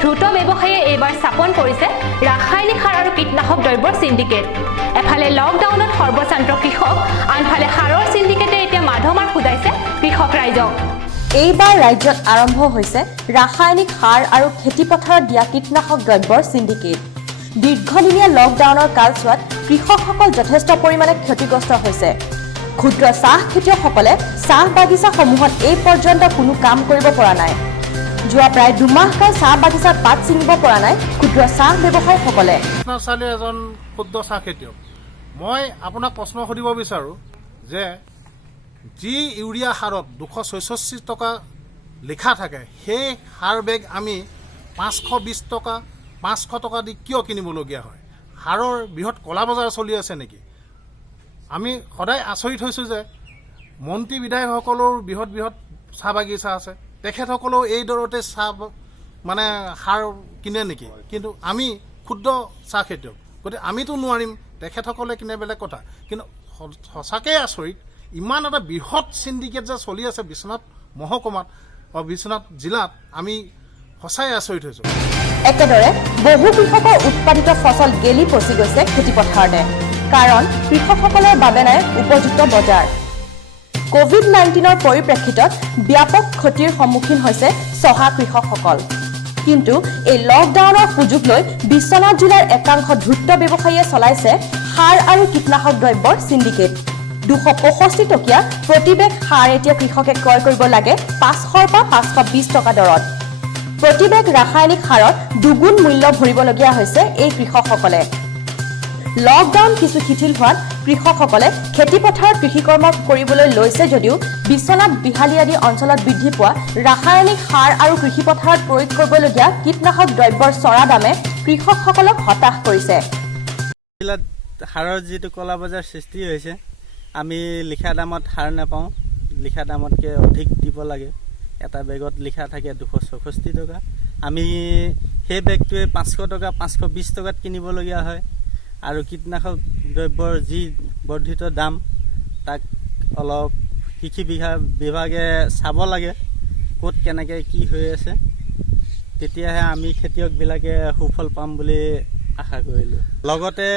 দ্ৰুত ব্যৱসায়ীয়ে এইবাৰ স্থাপন কৰিছে ৰাসায়নিক সাৰ আৰু কীটনাশক দ্ৰব্যৰ সিন্ডিকেট। এফালে লকডাউনত সৰ্বশান্ত কৃষক, আনফালে সাৰৰ সিন্ডিকেটে এতিয়া মাধমাৰ খুদাইছে কৃষক ৰাইজক। এইবাৰ ৰাজ্যত আৰম্ভ হৈছে ৰাসায়নিক সাৰ আৰু খেতিপথাৰত দিয়া কীটনাশক দ্ৰব্যৰ সিন্ডিকেট। দীৰ্ঘদিনীয়া লকডাউনৰ কালছোৱাত কৃষকসকল যথেষ্ট পৰিমাণে ক্ষতিগ্ৰস্ত হৈছে। ক্ষুদ্ৰ চাহ খেতিয়কসকলে চাহ বাগিচাসমূহত এই পৰ্যন্ত কোনো কাম কৰিব পৰা নাই। যোৱা প্ৰায় 2 মাহকৈ চাহ বাগিচাত পাত ছিঙিব পৰা নাই ক্ষুদ্ৰ চাহ ব্যৱসায়ীসকলে। এজন ক্ষুদ্ৰ চাহ খেতিয়ক, মই আপোনাক প্ৰশ্ন সুধিব বিচাৰোঁ যে যি ইউৰিয়া সাৰত 266 টকা লিখা থাকে, সেই সাৰ বেগ আমি 520 টকা 500 টকা দি কিয় কিনিবলগীয়া হয়? সাৰৰ বৃহৎ কলা বজাৰ চলি আছে নেকি? আমি সদায় আচৰিত হৈছোঁ যে মন্ত্ৰী বিধায়কসকলৰ বৃহৎ বৃহৎ চাহ বাগিচা আছে, তেখেতসকলেও এই দৰতে চাহ সাৰ কিনে নেকি? কিন্তু আমি ক্ষুদ্ৰ চাহ খেতিয়ক, গতিকে আমিতো নোৱাৰিম, তেখেতসকলে কিনে বেলেগ কথা। কিন্তু সঁচাকৈ আচৰিত, ইমান এটা বৃহৎ সিন্ডিকেট যে চলি আছে বিশ্বনাথ মহকুমাত বা বিশ্বনাথ জিলাত, আমি সঁচাই আচৰিত হৈছোঁ। একেদৰে বহু কৃষকৰ উৎপাদিত ফচল গেলি পচি গৈছে খেতিপথাৰতে, কাৰণ কৃষকসকলৰ বাবে নাই উপযুক্ত বজাৰ। কোভিড-19ৰ পৰিপ্ৰেক্ষিতত ব্যাপক ক্ষতিৰ সন্মুখীন হৈছে চহা কৃষকসকল। কিন্তু এই লকডাউনৰ সুযোগ লৈ বিশ্বনাথ জিলাৰ একাংশ দ্ৰুত ব্যৱসায়ীয়ে চলাইছে সাৰ আৰু কীটনাশক দ্ৰব্যৰ সিন্ডিকেট। 265 টকীয়া প্ৰতি বেগ সাৰ এতিয়া কৃষকে ক্ৰয় কৰিব লাগে 500 পৰা 520 টকা দৰত। প্ৰতি বেগ ৰাসায়নিক সাৰত দুগুণ মূল্য ভৰিবলগীয়া হৈছে এই কৃষকসকলে। লকডাউন কিছু শিথিল হোৱাত কৃষকসকলে খেতিপথাৰত কৃষিকৰ্ম কৰিবলৈ লৈছে যদিও বিশ্বনাথ, বিহালী আদি অঞ্চলত বৃদ্ধি পোৱা ৰাসায়নিক সাৰ আৰু কৃষিপথাৰত প্ৰয়োগ কৰিবলগীয়া কীটনাশক দ্ৰব্যৰ চৰা দামে কৃষকসকলক হতাশ কৰিছে। সাৰৰ যিটো কলা বজাৰ সৃষ্টি হৈছে, আমি লিখা দামত সাৰ নাপাওঁ, লিখা দামতকৈ অধিক দিব লাগে। এটা বেগত লিখা থাকে 266 টকা, আমি সেই বেগটোৱে 500 টকা 520 টকাত কিনিবলগীয়া হয়। আৰু কীটনাশক দ্ৰব্যৰ যি বৰ্ধিত দাম, তাক অলপ কৃষি বিভাগে চাব লাগে, ক'ত কেনেকৈ কি হৈ আছে, তেতিয়াহে আমি খেতিয়কবিলাকে সুফল পাম বুলি আশা কৰিলোঁ। লগতে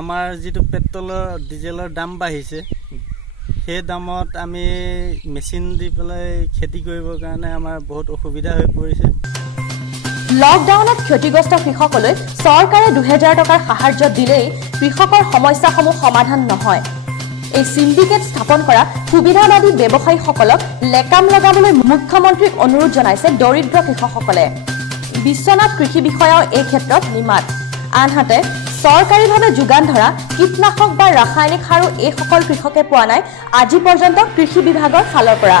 আমাৰ যিটো পেট্ৰলৰ ডিজেলৰ দাম বাঢ়িছে, সেই দামত আমি মেচিন দি পেলাই খেতি কৰিবৰ কাৰণে আমাৰ বহুত অসুবিধা হৈ পৰিছে। লকডাউনত ক্ষতিগ্ৰস্ত কৃষকলৈ চৰকাৰে 2000 টকাৰ সাহায্য দিলেই কৃষকৰ সমস্যাসমূহ সমাধান নহয়। এই সিন্ডিকেট স্থাপন কৰা সুবিধাবাদী ব্যৱসায়ীসকলক লেকাম লগাবলৈ মুখ্যমন্ত্ৰীক অনুৰোধ জনাইছে দৰিদ্ৰ কৃষকসকলে। বিশ্বনাথ কৃষি বিষয়াও এই ক্ষেত্ৰত নিমাত। আনহাতে চৰকাৰীভাৱে যোগান ধৰা কীটনাশক বা ৰাসায়নিক সাৰো এইসকল কৃষকে পোৱা নাই আজি পৰ্যন্ত কৃষি বিভাগৰ ফালৰ পৰা।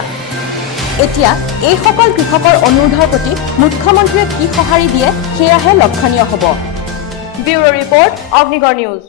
এতিয়া এইসকল কৃষকৰ অনুৰোধৰ প্ৰতি মুখ্যমন্ত্ৰীয়ে কি সঁহাৰি দিয়ে সেয়াহে লক্ষণীয় হ'ব। Bureau report, Agnigarh news.